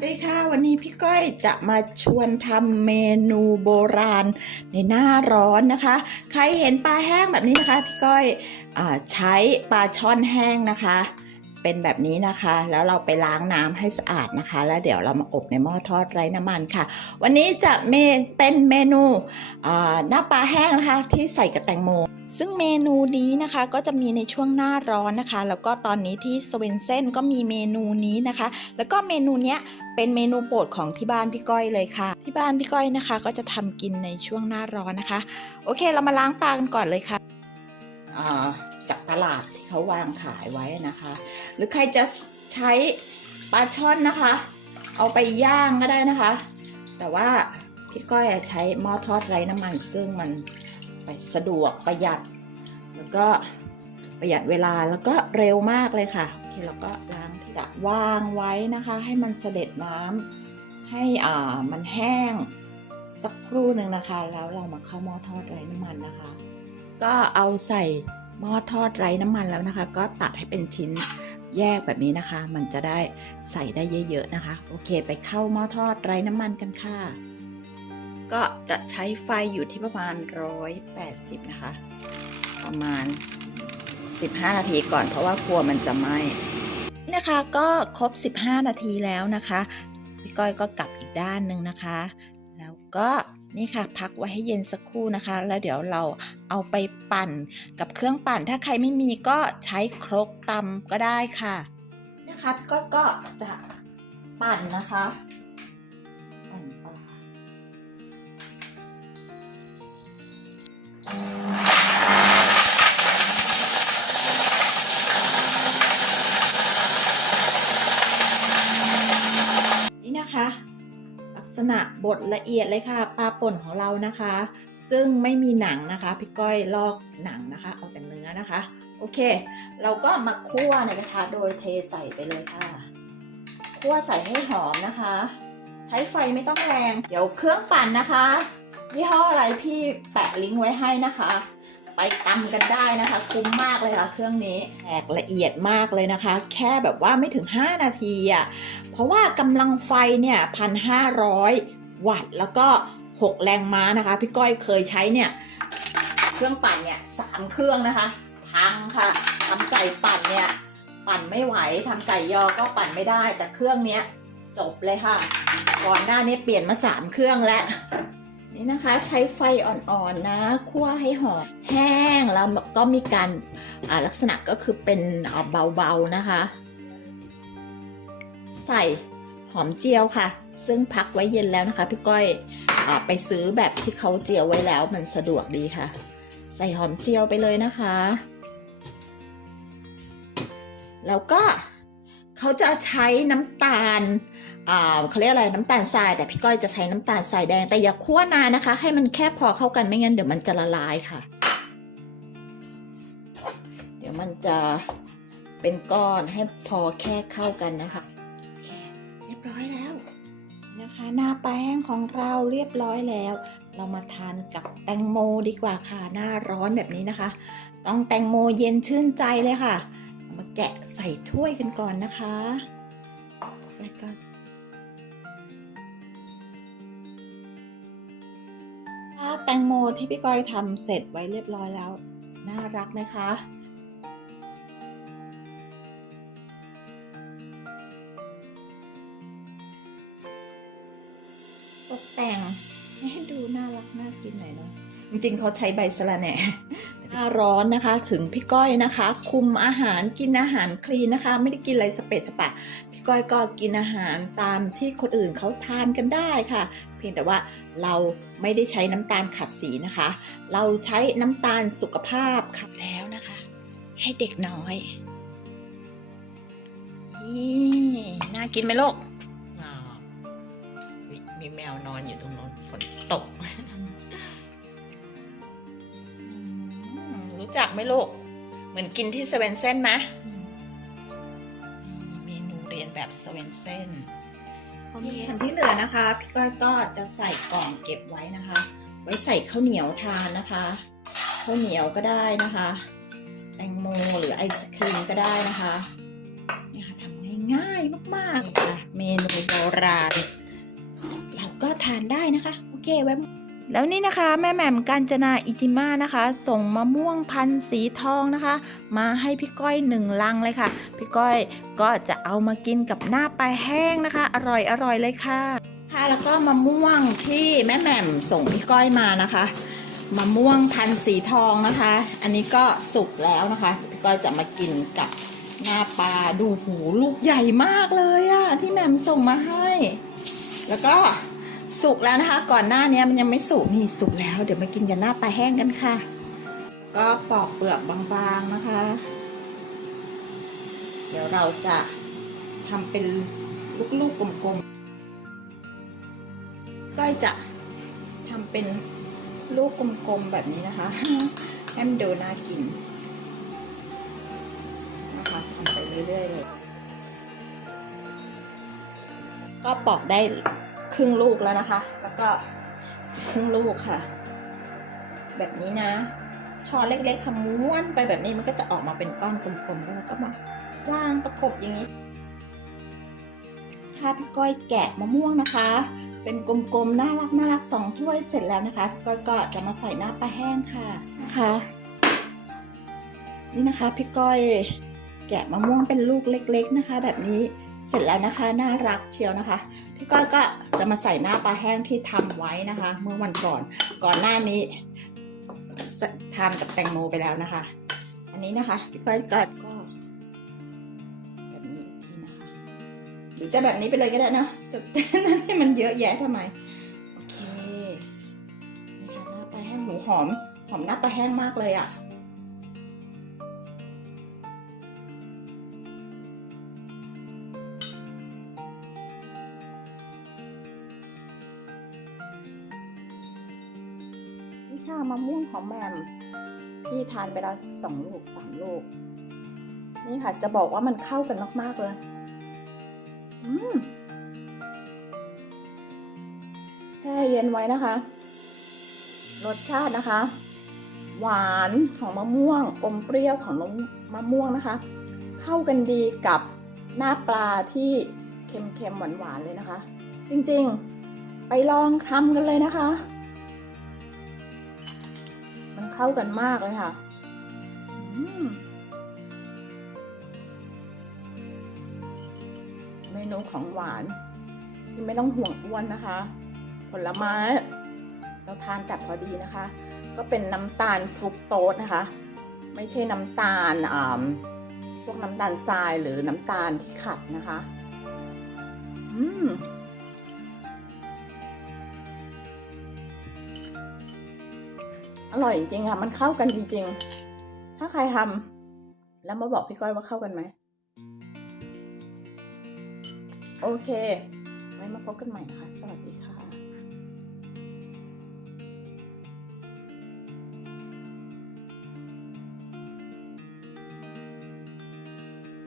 สวัสดีค่ะวันนี้พี่ก้อยจะมาชวนทำเมนูโบราณในหน้าร้อนนะคะ ใครเห็นปลาแห้งแบบนี้นะคะ พี่ก้อยอใช้ปลาช่อนแห้งนะคะ เป็นแบบนี้นะคะ แล้วเราไปล้างน้ำให้สะอาดนะคะ แล้วเดี๋ยวเรามาอบในหม้อทอดไร้น้ำมันค่ะ วันนี้จะเมเป็นเมนูหน้าปลาแห้งนะคะ ที่ใส่กับแตงโม ซึ่งเมนูนี้นะคะก็จะมีในช่วงหน้าร้อนนะคะ แล้วก็ตอนนี้ที่สเวนเซนก็มีเมนูนี้นะคะ แล้วก็เมนูเนี้ยเป็นเมนูโปรดของที่บ้านพี่ก้อยเลยค่ะ ที่บ้านพี่ก้อยนะคะ ก็จะทำกินในช่วงหน้าร้อนนะคะ โอเคเรามาล้างปลากันก่อนเลยค่ะอ่าจากตลาดที่เขาวางขายไว้นะคะ หรือใครจะใช้ปลาช่อนนะคะ เอาไปย่างก็ได้นะคะ แต่ว่าพี่ก้อยใช้หม้อทอดไร้น้ำมันซึ่งมัน ไปสะดวกประหยัด แล้วก็ประหยัดเวลาแล้วก็เร็วมากเลยค่ะโอเคเราก็ล้างที่จะวางไว้นะคะ ให้มันเสด็จน้ำให้อ่ามันแห้งสักครู่หนึ่งนะคะ แล้วเรามาเข้าหม้อทอดไร้น้ำมันนะคะ ก็เอาใส่หม้อทอดไร้น้ำมันแล้วนะคะ ก็ตัดให้เป็นชิ้นแยกแบบนี้นะคะ มันจะได้ใส่ได้เยอะๆนะคะ โอเค ไปเข้าหม้อทอดไร้น้ำมันกันค่ะ ก็จะใช้ไฟอยู่ที่ประมาณ 180 นะคะ ประมาณ 15 นาทีก่อนเพราะว่ากลัวมันจะไหม้นี่นะคะก็ครบ 15 นาทีแล้วนะคะพี่ก้อยก็กลับอีกด้านหนึ่งนะคะ แล้วก็นี่ค่ะพักไว้ให้เย็นสักครู่นะคะ แล้วเดี๋ยวเราเอาไปปั่นกับเครื่องปั่น ถ้าใครไม่มีก็ใช้ครกตำก็ได้ค่ะนะคะพี่ก้อยก็จะปั่นนะคะ ลักษณะบดละเอียดเลยค่ะปลาป่นของเรานะคะ ซึ่งไม่มีหนังนะคะพี่ก้อยลอกหนังนะคะ เอาแต่เนื้อนะคะ โอเค เราก็มาคั่วในกระทะโดยเทใส่ไปเลยค่ะคั่วใส่ให้หอมนะคะ ใช้ไฟไม่ต้องแรง เดี๋ยวเครื่องปั่นนะคะยี่ห้ออะไรพี่แปะลิงก์ไว้ให้นะคะ ไปตำกันได้นะคะ คุ้มมากเลยค่ะ เครื่องนี้แหกละเอียดมากเลยนะคะ แค่แบบว่าไม่ถึง 5 นาทีอะเพราะว่ากำลังไฟเนี่ยพันห้าร้อยวัตต์แล้วก็ 6 แรงม้านะคะ พี่ก้อยเคยใช้เนี่ย เครื่องปั่นเนี่ยสามเครื่องนะคะ พังค่ะทำไก่ปั่นเนี่ยปั่นไม่ไหวทำไก่ยอก็ปั่นไม่ได้ แต่เครื่องเนี้ยจบเลยค่ะ ก่อนหน้านี้เปลี่ยนมาสามเครื่องแล้ว นี่นะคะใช้ไฟอ่อนๆนะคั่วให้หอมแห้งแล้วก็มีการลักษณะก็คือเป็นเบาๆนะคะ ใส่หอมเจียวค่ะ ซึ่งพักไว้เย็นแล้วนะคะ พี่ก้อยอไปซื้อแบบที่เขาเจียวไว้แล้วมันสะดวกดีค่ะ ใส่หอมเจียวไปเลยนะคะ แล้วก็เขาจะใช้น้ำตาล เขาเรียกอะไรน้ำตาลทราย แต่พี่ก้อยจะใช้น้ำตาลทรายแดงแต่อย่าคั่วนานนะคะ ให้มันแค่พอเข้ากันไม่งั้นเดี๋ยวมันจะละลายค่ะ เดี๋ยวมันจะเป็นก้อนให้พอแค่เข้ากันนะคะเรียบร้อยแล้วนะคะ หน้าแป้งของเราเรียบร้อยแล้ว เรามาทานกับแตงโมดีกว่าค่ะหน้าร้อนแบบนี้นะคะ ต้องแตงโมเย็นชื่นใจเลยค่ะ มาแกะใส่ถ้วยกันก่อนนะคะแล้วก็ ถ้าแตงโมที่พี่ก้อยทำเสร็จไว้เรียบร้อยแล้ว น่ารักนะคะ ตกแต่งให้ดูน่ารักน่ากินหน่อยเนาะจริงๆเขาใช้ใบสะระแหน่หน้าร้อนนะคะ ถึงพี่ก้อยนะคะ คุมอาหารกินอาหารคลีนนะคะ ไม่ได้กินอะไรสเปะสปะ พี่ก้อยก็กินอาหารตามที่คนอื่นเขาทานกันได้ค่ะ เพียงแต่ว่า เราไม่ได้ใช้น้ำตาลขัดสีนะคะ เราใช้น้ำตาลสุขภาพขับแล้วนะคะ ให้เด็กน้อยนี่น่ากินไหมลูกอ่าอุ๊ยมีแมวนอนอยู่ตรงโน้นฝนตกอืมรู้จักไหมลูก เหมือนกินที่เซเว่นเซนไหมเมนูเรียนแบบเซเว่นเซน ส่วนที่เหลือนะคะพี่ก้อยก็จะใส่กล่องเก็บไว้นะคะ ไว้ใส่ข้าวเหนียวทานนะคะข้าวเหนียวก็ได้นะคะ แตงโมหรือไอศครีมก็ได้นะคะเนี่ยค่ะทำง่ายมากๆค่ะเมนูโบราณเราก็ทานได้นะคะ โอเคไว้ แล้วนี่นะคะแม่แหม่มกาญจนาอิจิมานะคะ ส่งมะม่วงพันธุ์สีทองนะคะ มาให้พี่ก้อยหนึ่งลังเลยค่ะ พี่ก้อยก็จะเอามากินกับหน้าปลาแห้งนะคะ อร่อยอร่อยเลยค่ะ ค่ะแล้วก็มะม่วงที่แม่แหม่มส่งพี่ก้อยมานะคะมะม่วงพันธุ์สีทองนะคะ อันนี้ก็สุกแล้วนะคะ พี่ก้อยจะมากินกับหน้าปลาดูหูลูกใหญ่มากเลยอะที่แหม่มส่งมาให้ แล้วก็ สุกแล้วนะคะ ก่อนหน้านี้มันยังไม่สุกนี่สุกแล้ว เดี๋ยวมากินกับหน้าปลาแห้งกันค่ะ ก็ปอกเปลือกบางๆนะคะ เดี๋ยวเราจะทำเป็นลูกๆกลมๆก้อยจะทำเป็นลูกกลมๆแบบนี้นะคะให้มันดูน่ากินนะคะทำไปเรื่อยๆเลยก็ปอกได้ รึ่งลูกแล้วนะคะ แล้วก็ครึ่งลูกค่ะ แบบนี้นะ ช้อนเล็กๆค่ะม้วนไปแบบนี้มันก็จะออกมาเป็นก้อนกลมๆ แล้วเราก็มาวางประกบอย่างนี้ ค่ะพี่ก้อยแกะมะม่วงนะคะ เป็นกลมๆ น่ารักน่ารักสองถ้วยเสร็จแล้วนะคะพี่ก้อยก็จะมาใส่หน้าปลาแห้งค่ะนะคะ นี่นะคะพี่ก้อยแกะมะม่วงเป็นลูกเล็ก ๆนะคะ แบบนี้ เสร็จแล้วนะคะน่ารักเชียวนะคะ พี่ก้อยก็จะมาใส่หน้าปลาแห้งที่ทำไว้นะคะ เมื่อวันก่อนก่อนหน้านี้ทานกับแตงโมไปแล้วนะคะ อันนี้นะคะพี่ก้อยก็ก็แบบนี้ทีนะคะหรือจะแบบนี้ไปเลยก็ได้นะจะนั่นให้มันเยอะแยะทำไมโอเคนี่ค่ะหน้าปลาแห้งหมูหอมหอมหน้าปลาแห้งมากเลยอะ่ะ แหมมพี่ทานไปแล้วสองลูกสามลูก นี่ค่ะจะบอกว่ามันเข้ากันมาก ๆ เลย อืมแช่เย็นไว้นะคะ รสชาตินะคะ หวานของมะม่วง อมเปรี้ยวของมะม่วงนะคะ เข้ากันดีกับหน้าปลาที่เค็มๆหวานๆเลยนะคะ จริงๆ ไปลองทำกันเลยนะคะ เข้ากันมากเลยค่ะเมนูของหวานที่ไม่ต้องห่วงอ้วนนะคะ ผลไม้ เราทานแต่พอดีนะคะ ก็เป็นน้ำตาลฟรุกโตสนะคะ ไม่ใช่น้ำตาลอ่าพวกน้ำตาลทรายหรือน้ำตาลที่ขัดนะคะ อืม อร่อยจริงค่ะ มันเข้ากันจริง ๆ ถ้าใครทำแล้วมาบอกพี่ก้อยว่าเข้ากันไหม โอเค ไว้มาพบกันใหม่นะคะ สวัสดีค่ะ